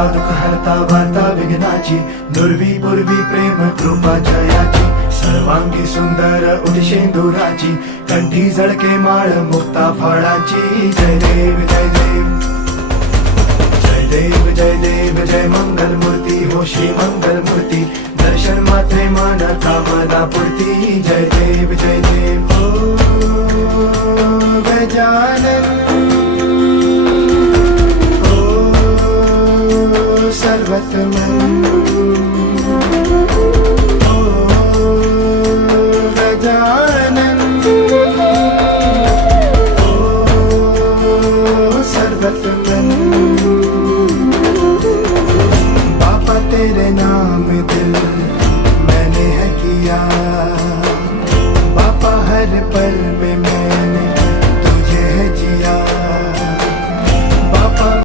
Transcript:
हरता दुःख हरता वार्ता विघ्नाची, दुर्वी पूर्वी प्रेम कृपा जयाची, सर्वांगी सुंदर उदिशेंदुराची, कंठी झळके माळ मुक्ता फळाची. जय देव जय देव जय देव जय देव जय मंगल मूर्ती हो श्री मंगल मूर्ती, दर्शन मात्रे मन कामना पूर्ती. जय देव जय देव ओ गजानन ओ सर्वतमन ओ गजानन ओ सर्वतमन. तेरे नाम